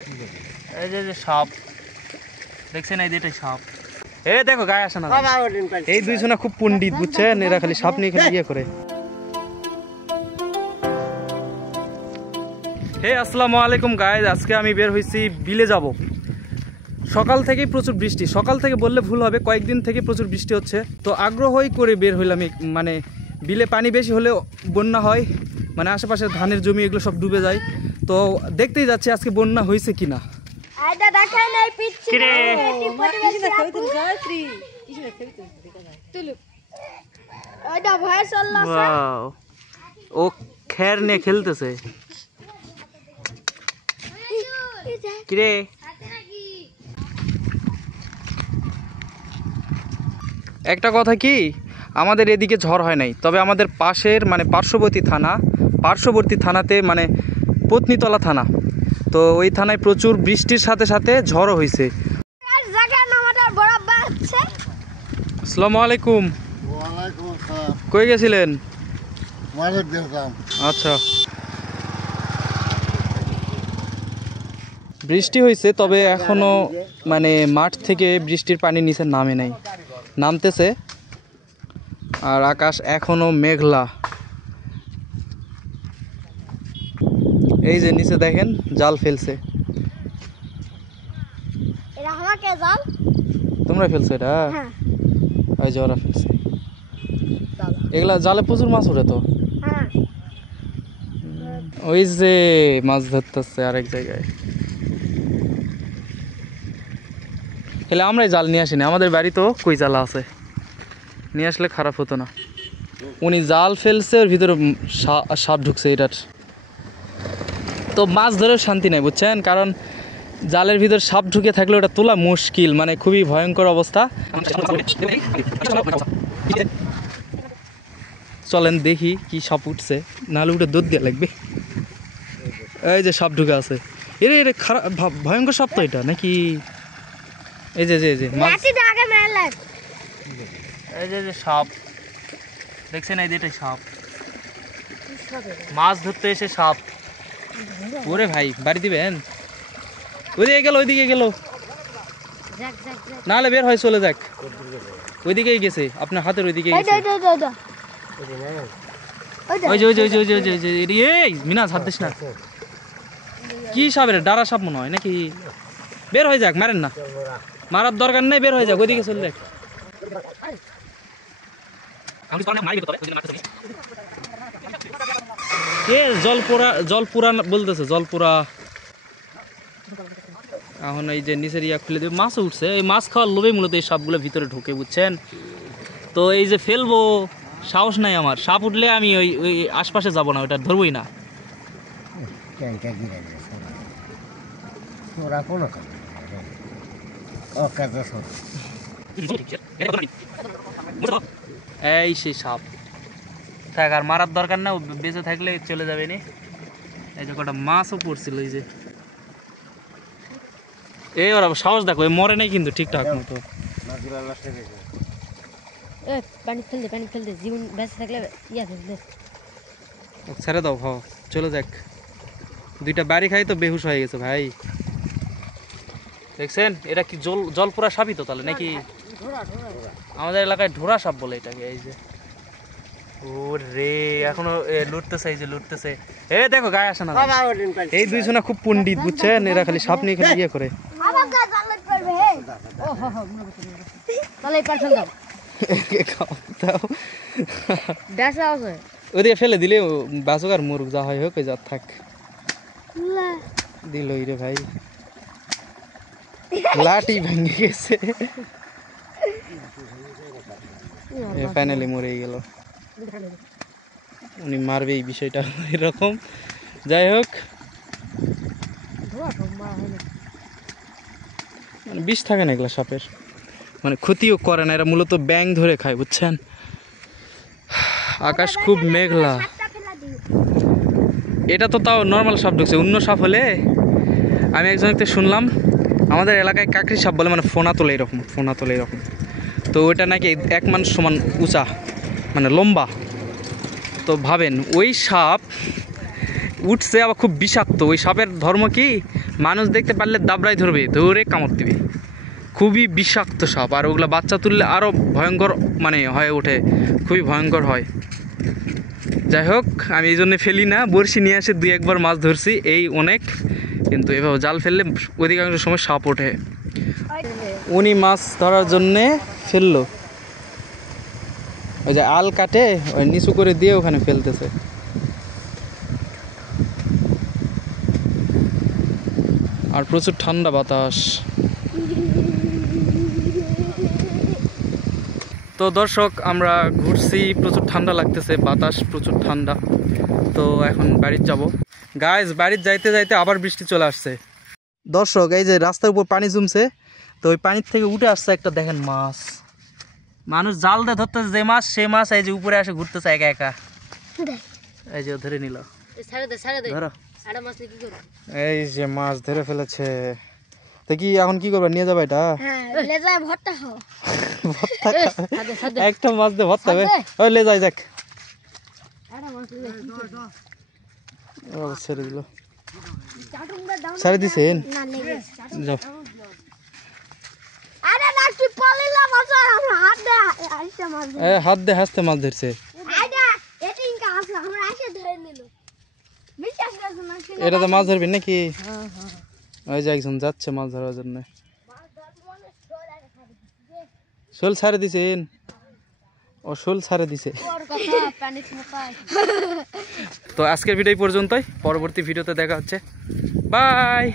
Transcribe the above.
এই যে সাপ দেখছেন, এই দুইটাই সাপ। এ দেখো গায়ে আসে না। এই দুইজনা খুব পণ্ডিত বুঝছেন, এরা খালি সাপ নিয়ে খালি ইয়ে করে। হে আসসালামু আলাইকুম গাইজ, আজকে আমি বের হয়েছি বিলে যাব। সকাল থেকেই প্রচুর বৃষ্টি, সকাল থেকে বললে ভুল হবে, কয়েকদিন থেকে প্রচুর বৃষ্টি হচ্ছে। তো আগ্রহই করে বের হইলাম। মানে বিলে পানি বেশি হলে বন্যা হয়, মানে আশেপাশে ধানের জমি এগুলো সব ডুবে যায়। তো দেখতেই যাচ্ছি আজকে বন্যা হয়েছে কিনা। ও খের নিয়ে খেলতেছে। কিরে একটা কথা কি, আমাদের এদিকে ঝড় হয় নাই, তবে আমাদের পাশের মানে পার্শ্ববর্তী থানাতে মানে পত্নীতলা থানা, তো ওই থানায় প্রচুর বৃষ্টির সাথে সাথে ঝড়ও হয়েছে। আসসালামু আলাইকুম। কই গেছিলেন? আচ্ছা, বৃষ্টি হয়েছে, তবে এখনো মানে মাঠ থেকে বৃষ্টির পানি নিচে নামে নাই, নামতেছে। আর আকাশ এখনো মেঘলা। এই যে নিচে দেখেন জাল ফেলছে। তোমরা ফেলছো এটা? ওই যে ওরা ফেলছে। এগুলা জালে প্রচুর মাছ ওঠে তো। ওই যে মাছ ধরতেছে আরেক জায়গায়। তাহলে আমরাই জাল নিয়ে আসিনি, আমাদের বাড়িতেও কই জালা আছে, নিয়ে আসলে খারাপ হতো না। উনি জাল ফেলছে, ওর ভিতরে সাপ ঢুকছে এটার। তো মাছ ধরেও শান্তি নাই বুঝছেন, কারণ জালের ভিতর সাপ ঢুকে থাকলে ওটা তোলা মুশকিল, মানে খুবই ভয়ঙ্কর অবস্থা। চলেন দেখি কি সাপ উঠছে, নাহলে উঠে দুধ দিয়ে লাগবে। এই যে সাপ ঢুকে আছে, এরে খারাপ ভয়ঙ্কর সাপ তো এটা নাকি? এই যে যে সাপ দেখছেন, এই দুইটাই সাপ। মাছ ধরতে এসে সাপ। ওরে ভাই বাড়ি দিবেন? ওইদিকে গেল, নাহলে বের হয় চলে যাক। ওইদিকেই গেছে, আপনার হাতের ওইদিকে গেছে। মিনাজ হাত দিস না। কি সাপের? ডারা সাপ মনে হয় নাকি? বের হয়ে যাক, মারেন না, মারার দরকার নেই, বের হয়ে যাক, ওইদিকে চলে যাক। জলপুরা বলতেছে, জলপুরা। এখন এই যে নিচের ইয়া খুলে দেবে, মাছও উঠছে। এই মাছ খাওয়ার লোভে মূলত এই সাপগুলো ভিতরে ঢুকে বুঝছেন। তো এই যে ফেলবো, সাহস নাই আমার। সাপ উঠলে আমি ওই আশপাশে যাবো না, ওটা ধরবই না। এই সেই সাপ থাক, আর মারার দরকার না, বেঁচে থাকলে চলে যাবে নি। এই যে কটা মাছও পড়ছিল, এই যে এই ওরা সাহস দেখো, মরে নাই কিন্তু ঠিকঠাক মতো। ছেড়ে দাও, ভাও চলে যাক। দুইটা বাড়ি খাই তো বেহুশ হয়ে গেছে ভাই। দেখছেন এটা কি জলপুরা সাপই তো তাহলে নাকি? আমাদের এলাকায় ঢোরা সাপ বলে এটাকে। এই যে ওরে এখনো লুটতেছে, এই যে লুটতেছে। এ দেখো গায়ে আসে না। এই দুইজনা খুব পণ্ডিত বুঝছেন, এরা খালি সাপ নিয়ে খালি ইয়ে করে। ওদিকে ফেলে দিলে বাঁচুক আর মরুক, যা হয় হোক, যা থাক। দিল রে ভাই, লাঠি ভেঙে গেছে, ফাইনালি মরে গেল। উনি মারবে এই বিষয়টা এরকম। যাই হোক, মানে বিষ থাকে না এগুলা সাপের, মানে ক্ষতিও করে না, এরা মূলত ব্যাঙ ধরে খায় বুঝছেন। আকাশ খুব মেঘলা। এটা তো তাও নর্মাল সাপ ঢুকছে, অন্য সাপ হলে আমি একজনকে শুনলাম আমাদের এলাকায় কাকড়ি সাপ বলে, মানে ফোনা তোলে এরকম। তো ওইটা নাকি 1 মান সমান উঁচা, মানে লম্বা। তো ভাবেন ওই সাপ উঠছে, আবার খুব বিষাক্ত। ওই সাপের ধর্ম কি, মানুষ দেখতে পারলে দাবড়াই ধরবে, ধরে কামড় দিবে। খুবই বিষাক্ত সাপ, আর ওগুলা বাচ্চা তুললে আরও ভয়ঙ্কর মানে হয়ে ওঠে, খুবই ভয়ঙ্কর হয়। যাই হোক, আমি এই জন্য ফেলি না, বড়শি নিয়ে এসে 2-1 বার মাছ ধরছি, এই অনেক। কিন্তু এভাবে জাল ফেললে অধিকাংশ সময় সাপ ওঠে। উনি মাছ ধরার জন্যে ফেললো, ওই যে আল কাটে ওই নিচু করে দিয়ে ওখানে ফেলতেছে। আর প্রচুর ঠান্ডা বাতাস। তো দর্শক, আমরা ঘুরছি, প্রচুর ঠান্ডা লাগতেছে, বাতাস প্রচুর ঠান্ডা। তো এখন বাড়ির যাব গাইজ। বাড়ির যাইতে যাইতে আবার বৃষ্টি চলে আসছে। দর্শক, এই যে রাস্তার উপর পানি জমছে, তো ওই পানির থেকে উঠে আসছে একটা, দেখেন মাছ। মানুষ জাল দিয়ে ধরতেছে যে মাছ, সে মাছ এই যে উপরে আসে ঘুরতেছে একা একা। এই যে ধরে নিল, এই যে মাছ ধরে ফেলেছে। তো কি এখন কি করবে, নিয়ে যাবে এটা? একটা মাছ দিয়ে ভর্তা হবে, ওই লে যাই দেখ। ছেড়ে দিল, ছেড়ে দিছেন, যাও। হাত দিয়ে হাসতে মাছ ধরছে। এটা তো মাছ ধরবি নাকি? ওই যে একজন যাচ্ছে মাছ ধরার জন্য। শোল ছাড়ে দিছেন? ও শোল ছাড়ে দিছে। তো আজকের ভিডিও পর্যন্তই, পরবর্তী ভিডিওতে দেখা হচ্ছে, বাই।